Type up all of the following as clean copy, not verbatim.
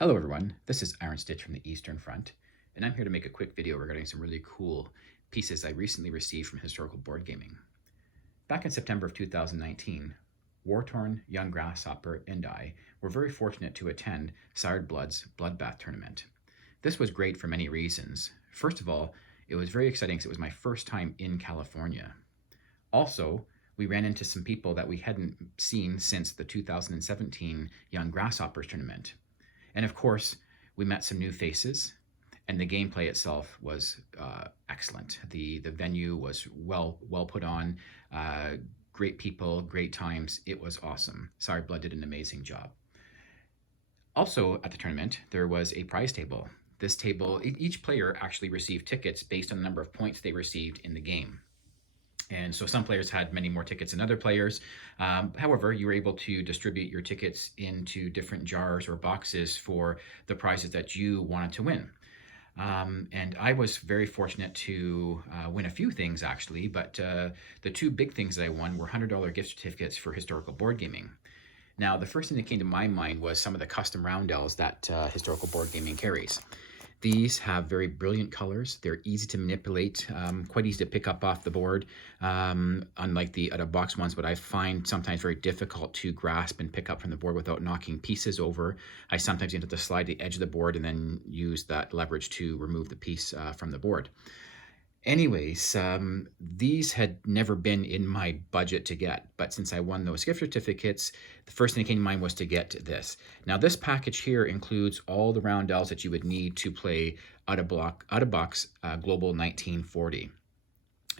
Hello everyone, this is Iron Stitch from the Eastern Front, and I'm here to make a quick video regarding some really cool pieces I recently received from Historical Board Gaming. Back in September of 2019, War-Torn, Young Grasshopper, and I were very fortunate to attend Sired Blood's Bloodbath tournament. This was great for many reasons. First of all, it was very exciting because it was my first time in California. Also, we ran into some people that we hadn't seen since the 2017 Young Grasshoppers tournament. And of course, we met some new faces, and the gameplay itself was excellent. The venue was well put on, great people, great times. It was awesome. Sired Blood did an amazing job. Also at the tournament, there was a prize table. This table, each player actually received tickets based on the number of points they received in the game. And so some players had many more tickets than other players. However, you were able to distribute your tickets into different jars or boxes for the prizes that you wanted to win. And I was very fortunate to win a few things actually, but the two big things that I won were $100 gift certificates for Historical Board Gaming. Now, the first thing that came to my mind was some of the custom roundels that Historical Board Gaming carries. These have very brilliant colors. They're easy to manipulate, quite easy to pick up off the board, unlike the out-of-box ones, but I find sometimes very difficult to grasp and pick up from the board without knocking pieces over. I sometimes have to slide the edge of the board and then use that leverage to remove the piece from the board. Anyways, these had never been in my budget to get, but since I won those gift certificates, the first thing that came to mind was to get this. Now, this package here includes all the roundels that you would need to play out-of-box Global 1940.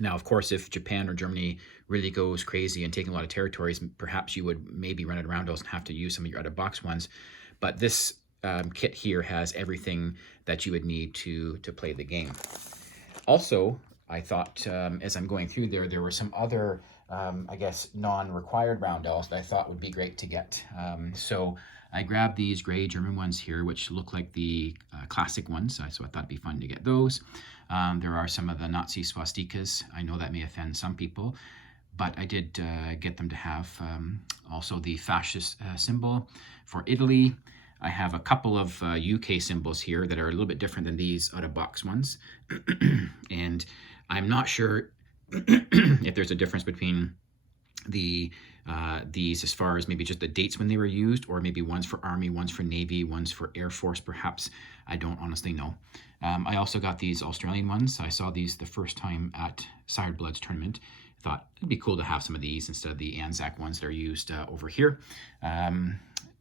Now, of course, if Japan or Germany really goes crazy and taking a lot of territories, perhaps you would maybe run out of roundels and have to use some of your out-of-box ones. But this kit here has everything that you would need to play the game. Also, I thought as I'm going through there were some other, I guess, non-required roundels that I thought would be great to get. So I grabbed these gray German ones here, which look like the classic ones, so I thought it'd be fun to get those. There are some of the Nazi swastikas. I know that may offend some people, but I did get them to have also the fascist symbol for Italy. I have a couple of UK symbols here that are a little bit different than these out-of-box ones. And I'm not sure if there's a difference between these as far as maybe just the dates when they were used, or maybe one's for Army, one's for Navy, one's for Air Force, perhaps. I don't honestly know. I also got these Australian ones. I saw these the first time at Sired Blood's tournament. I thought it'd be cool to have some of these instead of the Anzac ones that are used over here.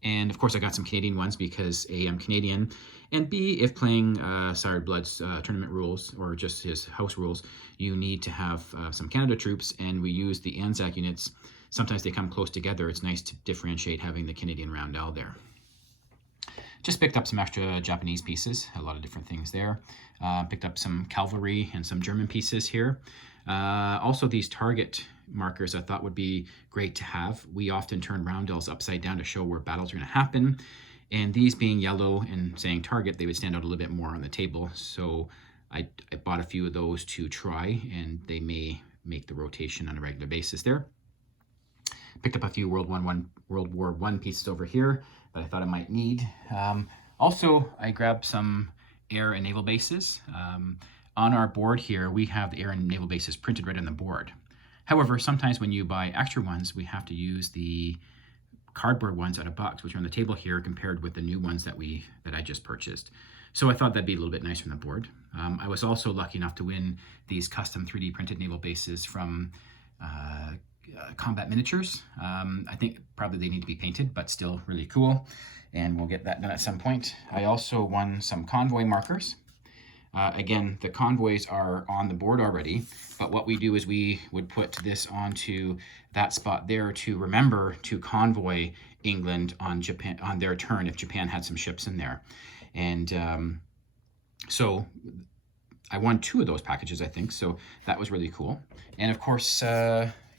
And of course, I got some Canadian ones because A, I'm Canadian, and B, if playing Sired Blood's tournament rules or just his house rules, you need to have some Canada troops, and we use the Anzac units. Sometimes they come close together. It's nice to differentiate having the Canadian roundel there. Just picked up some extra Japanese pieces, a lot of different things there. Picked up some cavalry and some German pieces here. Also, these target markers I thought would be great to have. We often turn roundels upside down to show where battles are going to happen. And these being yellow and saying target, they would stand out a little bit more on the table. So I bought a few of those to try, and they may make the rotation on a regular basis there. Picked up a few World War I pieces over here that I thought I might need. Also, I grabbed some air and naval bases. On our board here, we have the air and naval bases printed right on the board. However, sometimes when you buy extra ones, we have to use the cardboard ones out of box, which are on the table here, compared with the new ones that I just purchased. So I thought that'd be a little bit nicer on the board. I was also lucky enough to win these custom 3D printed naval bases from Combat Miniatures. I think probably they need to be painted, but still really cool. And we'll get that done at some point. I also won some convoy markers. Again, the convoys are on the board already, but what we do is we would put this onto that spot there to remember to convoy England on their turn if Japan had some ships in there. And so I won 2 of those packages, I think, so that was really cool. And of course,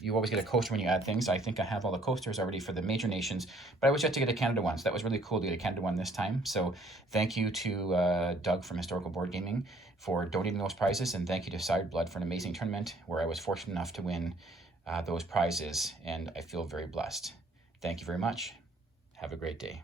you always get a coaster when you add things. I think I have all the coasters already for the major nations, but I was yet to get a Canada one, so that was really cool to get a Canada one this time. So thank you to Doug from Historical Board Gaming for donating those prizes, and thank you to Sired Blood for an amazing tournament where I was fortunate enough to win those prizes, and I feel very blessed. Thank you very much. Have a great day.